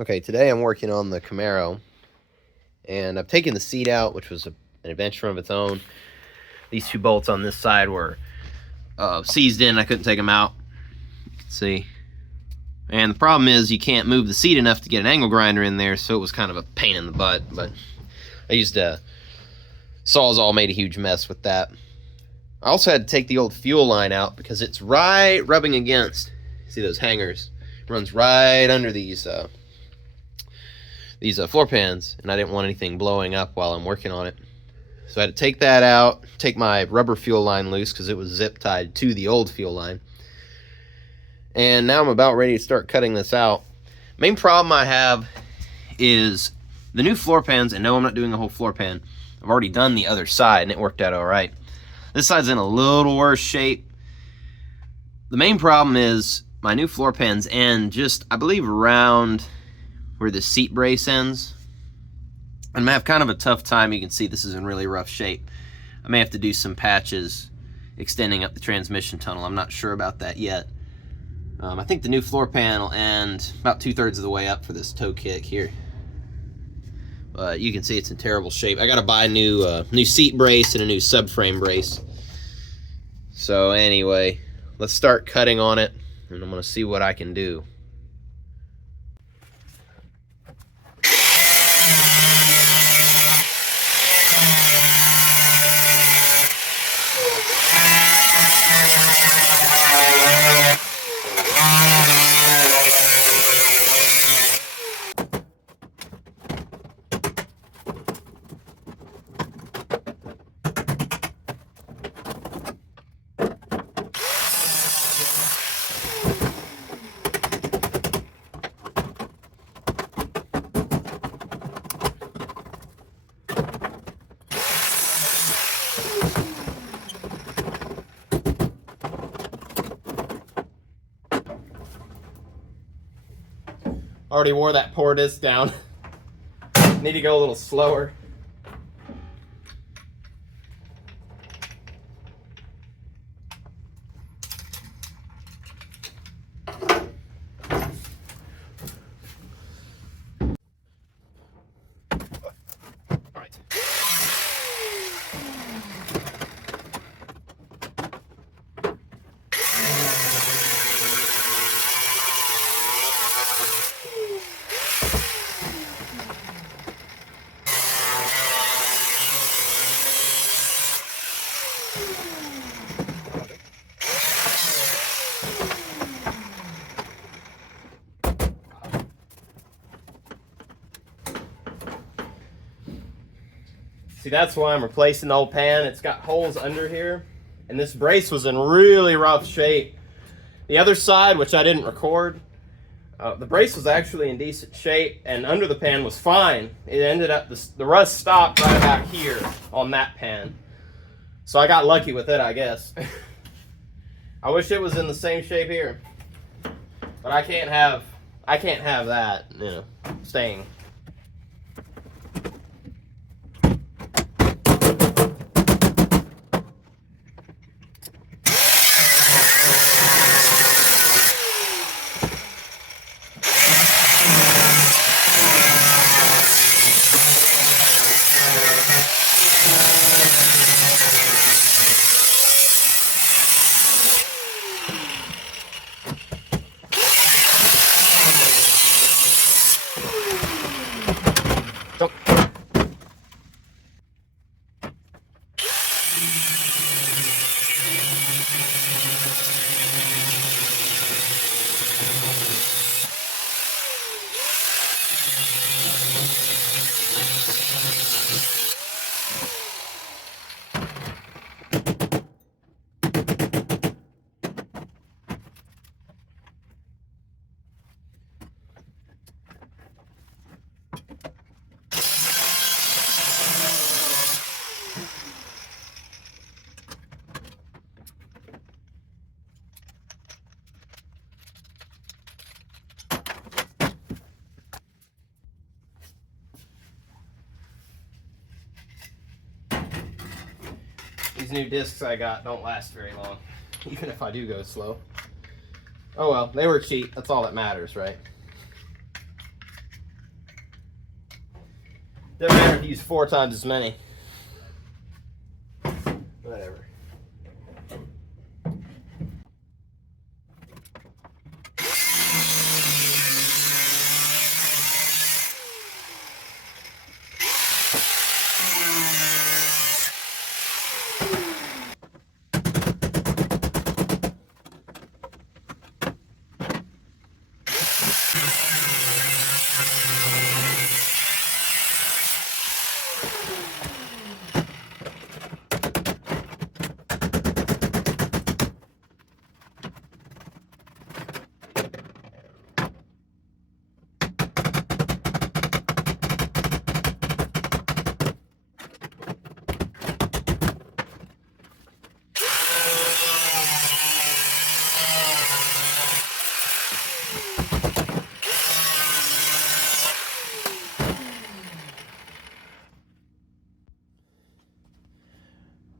Okay, today I'm working on the Camaro, and I've taken the seat out, which was an adventure of its own. These two bolts on this side were seized in. I couldn't take them out. You can see. And the problem is you can't move the seat enough to get an angle grinder in there, so it was kind of a pain in the butt. But I used a Sawzall, made a huge mess with that. I also had to take the old fuel line out because it's right rubbing against. See those hangers? It runs right under these floor pans, and I didn't want anything blowing up while I'm working on it. So I had to take that out, take my rubber fuel line loose because it was zip tied to the old fuel line. And now I'm about ready to start cutting this out. Main problem I have is the new floor pans, and no, I'm not doing a whole floor pan. I've already done the other side, and it worked out all right. This side's in a little worse shape. The main problem is my new floor pans end just, I believe, around where the seat brace ends. I'm gonna have kind of a tough time. You can see this is in really rough shape. I may have to do some patches extending up the transmission tunnel. I'm not sure about that yet. I think the new floor pan will end about 2/3 of the way up for this toe kick here. But you can see it's in terrible shape. I gotta buy a new seat brace and a new subframe brace. So anyway, let's start cutting on it, and I'm gonna see what I can do. Already wore that poor disc down. Need to go a little slower. See, that's why I'm replacing the old pan. It's got holes under here, and this brace was in really rough shape. The other side, which I didn't record, the brace was actually in decent shape, and under the pan was fine. It ended up, the rust stopped right about here on that pan. So I got lucky with it, I guess. I wish it was in the same shape here, but I can't have that, you know, staying. These new discs I got don't last very long, even if I do go slow. Oh well, they were cheap. That's all that matters, right? Doesn't matter if you use 4 times as many. Whatever.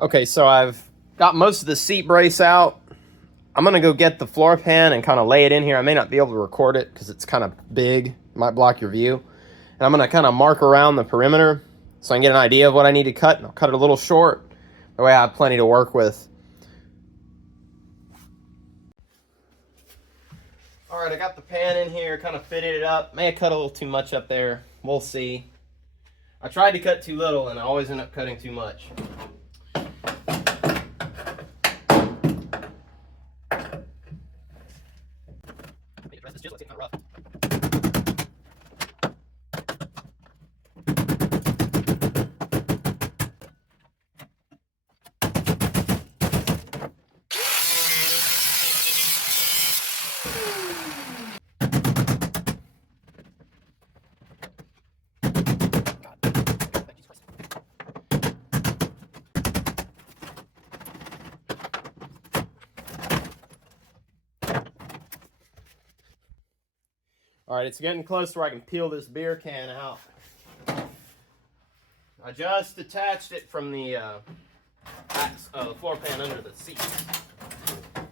Okay, so I've got most of the seat brace out. I'm going to go get the floor pan and kind of lay it in here. I may not be able to record it because it's kind of big. It might block your view. And I'm going to kind of mark around the perimeter so I can get an idea of what I need to cut. And I'll cut it a little short. That way I have plenty to work with. All right, I got the pan in here, kind of fitted it up. May have cut a little too much up there. We'll see. I tried to cut too little and I always end up cutting too much. Just like it's kind of rough. All right, it's getting close to where I can peel this beer can out. I just detached it from the floor pan under the seat.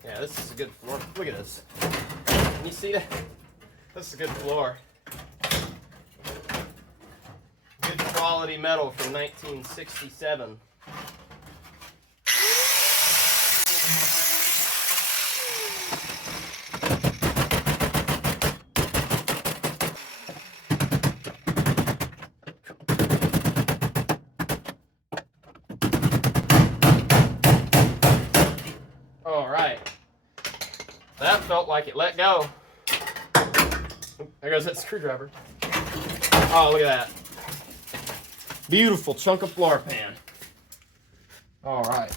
Yeah, this is a good floor. Look at this. Can you see that? This is a good floor. Good quality metal from 1967. That felt like it let go. There goes that screwdriver. Oh, look at that. Beautiful chunk of floor pan. All right.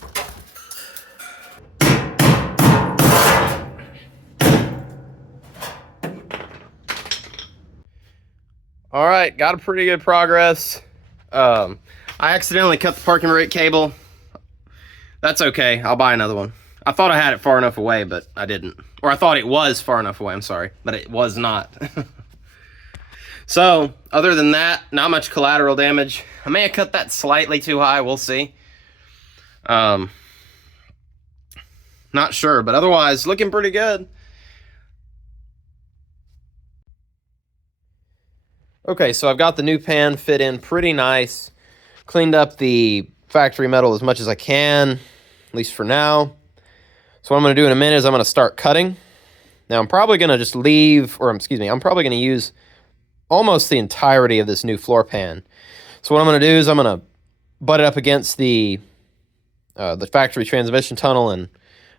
All right, got a pretty good progress. I accidentally cut the parking brake cable. That's okay, I'll buy another one. I thought I had it far enough away, but I didn't. Or I thought it was far enough away, I'm sorry, but it was not. So, other than that, not much collateral damage. I may have cut that slightly too high, we'll see. Not sure, but otherwise, looking pretty good. Okay, so I've got the new pan fit in pretty nice. Cleaned up the factory metal as much as I can, at least for now. So what I'm going to do in a minute is I'm going to start cutting. Now I'm probably going to just leave, or excuse me, I'm probably going to use almost the entirety of this new floor pan. So what I'm going to do is I'm going to butt it up against the factory transmission tunnel and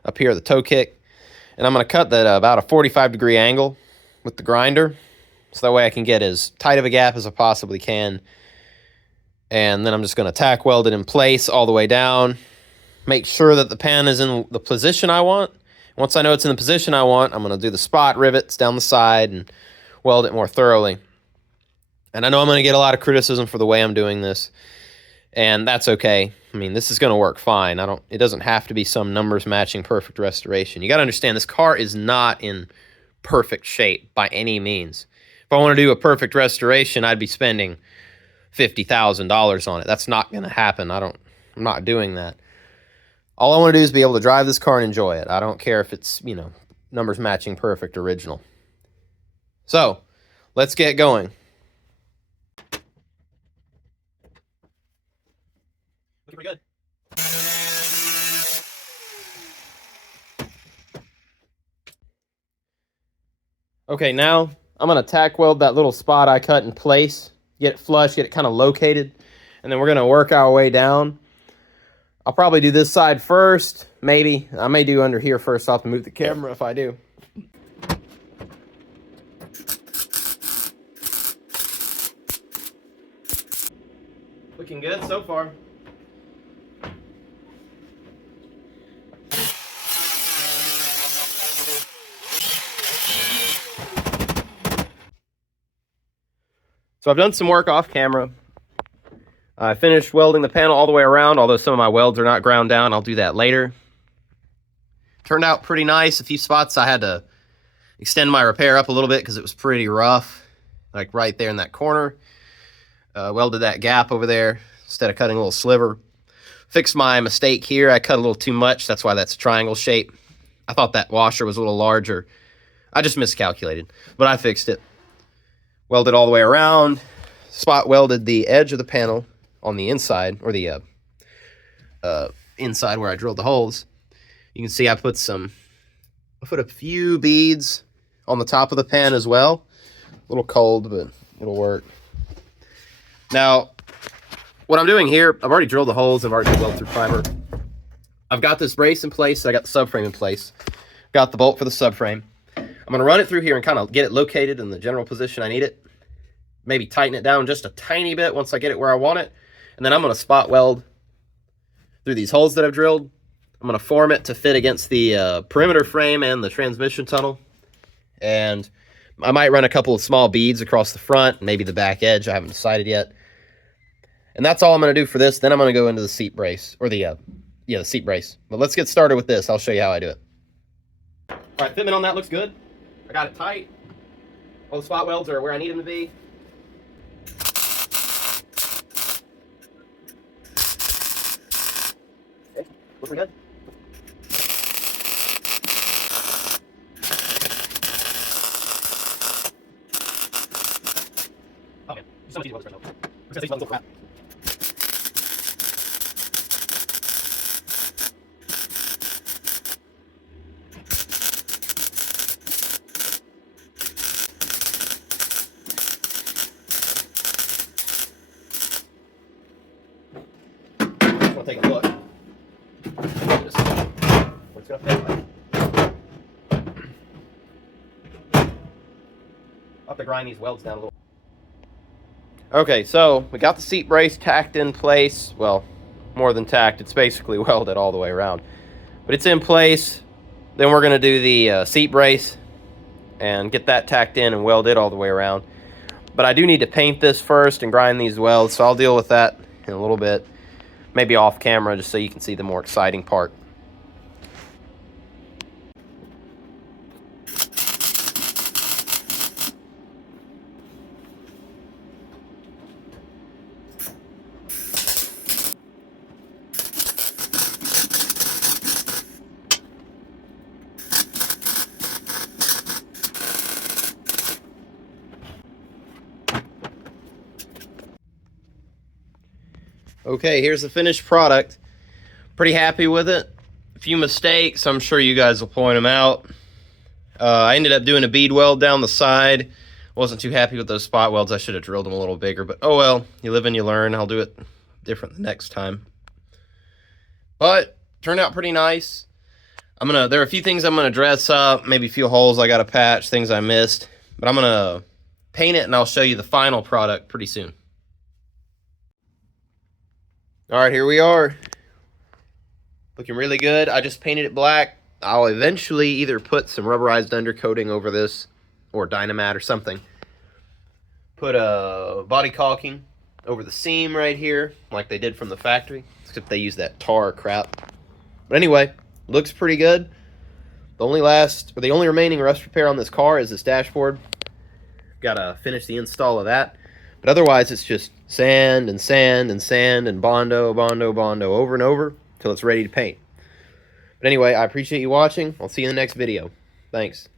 up here the toe kick. And I'm going to cut that about a 45-degree angle with the grinder. So that way I can get as tight of a gap as I possibly can. And then I'm just going to tack weld it in place all the way down. Make sure that the pan is in the position I want. Once I know it's in the position I want, I'm going to do the spot rivets down the side and weld it more thoroughly. And I know I'm going to get a lot of criticism for the way I'm doing this. And that's okay. I mean, this is going to work fine. It doesn't have to be some numbers matching perfect restoration. You got to understand this car is not in perfect shape by any means. If I want to do a perfect restoration, I'd be spending $50,000 on it. That's not going to happen. I'm not doing that. All I want to do is be able to drive this car and enjoy it. I don't care if it's, numbers matching perfect original. So, let's get going. Okay, now I'm going to tack weld that little spot I cut in place, get it flush, get it kind of located, and then we're going to work our way down. I'll probably do this side first, maybe. I may do under here first. I'll have to move the camera if I do. Looking good so far. So I've done some work off camera. I finished welding the panel all the way around, although some of my welds are not ground down. I'll do that later. Turned out pretty nice. A few spots I had to extend my repair up a little bit because it was pretty rough, like right there in that corner. Welded that gap over there instead of cutting a little sliver. Fixed my mistake here. I cut a little too much. That's why that's a triangle shape. I thought that washer was a little larger. I just miscalculated, but I fixed it. Welded all the way around. Spot welded the edge of the panel on the inside, or the inside where I drilled the holes. You can see I put a few beads on the top of the pan as well. A little cold, but it'll work. Now, what I'm doing here, I've already drilled the holes. I've already welded through primer. I've got this brace in place. I got the subframe in place. Got the bolt for the subframe. I'm going to run it through here and kind of get it located in the general position I need it. Maybe tighten it down just a tiny bit once I get it where I want it. And then I'm going to spot weld through these holes that I've drilled. I'm going to form it to fit against the perimeter frame and the transmission tunnel. And I might run a couple of small beads across the front, maybe the back edge. I haven't decided yet. And that's all I'm going to do for this. Then I'm going to go into the seat brace, or the seat brace. But let's get started with this. I'll show you how I do it. All right, fitment on that looks good. I got it tight. All the spot welds are where I need them to be. Okay, looking good. Oh man, so much easier to weld this right now. We're just gonna see crap. I'll take a look. Just what's gonna fit like. I'll have to grind these welds down a little. Okay, so we got the seat brace tacked in place. Well, more than tacked, it's basically welded all the way around. But it's in place. Then we're gonna do the seat brace and get that tacked in and weld it all the way around. But I do need to paint this first and grind these welds, so I'll deal with that in a little bit. Maybe off camera, just so you can see the more exciting part. Okay, here's the finished product. Pretty happy with it. A few mistakes, I'm sure you guys will point them out. I ended up doing a bead weld down the side. Wasn't too happy with those spot welds. I should have drilled them a little bigger, but oh well, you live and you learn. I'll do it different the next time. But turned out pretty nice. There are a few things I'm gonna dress up, maybe a few holes I gotta patch, things I missed. But I'm gonna paint it and I'll show you the final product pretty soon. All right, here we are. Looking really good. I just painted it black. I'll eventually either put some rubberized undercoating over this or Dynamat or something. Put a body caulking over the seam right here like they did from the factory, except they use that tar crap. But anyway, looks pretty good. The only remaining rust repair on this car is this dashboard. Gotta finish the install of that. But otherwise, it's just sand and sand and sand and Bondo over and over until it's ready to paint. But anyway, I appreciate you watching. I'll see you in the next video. Thanks.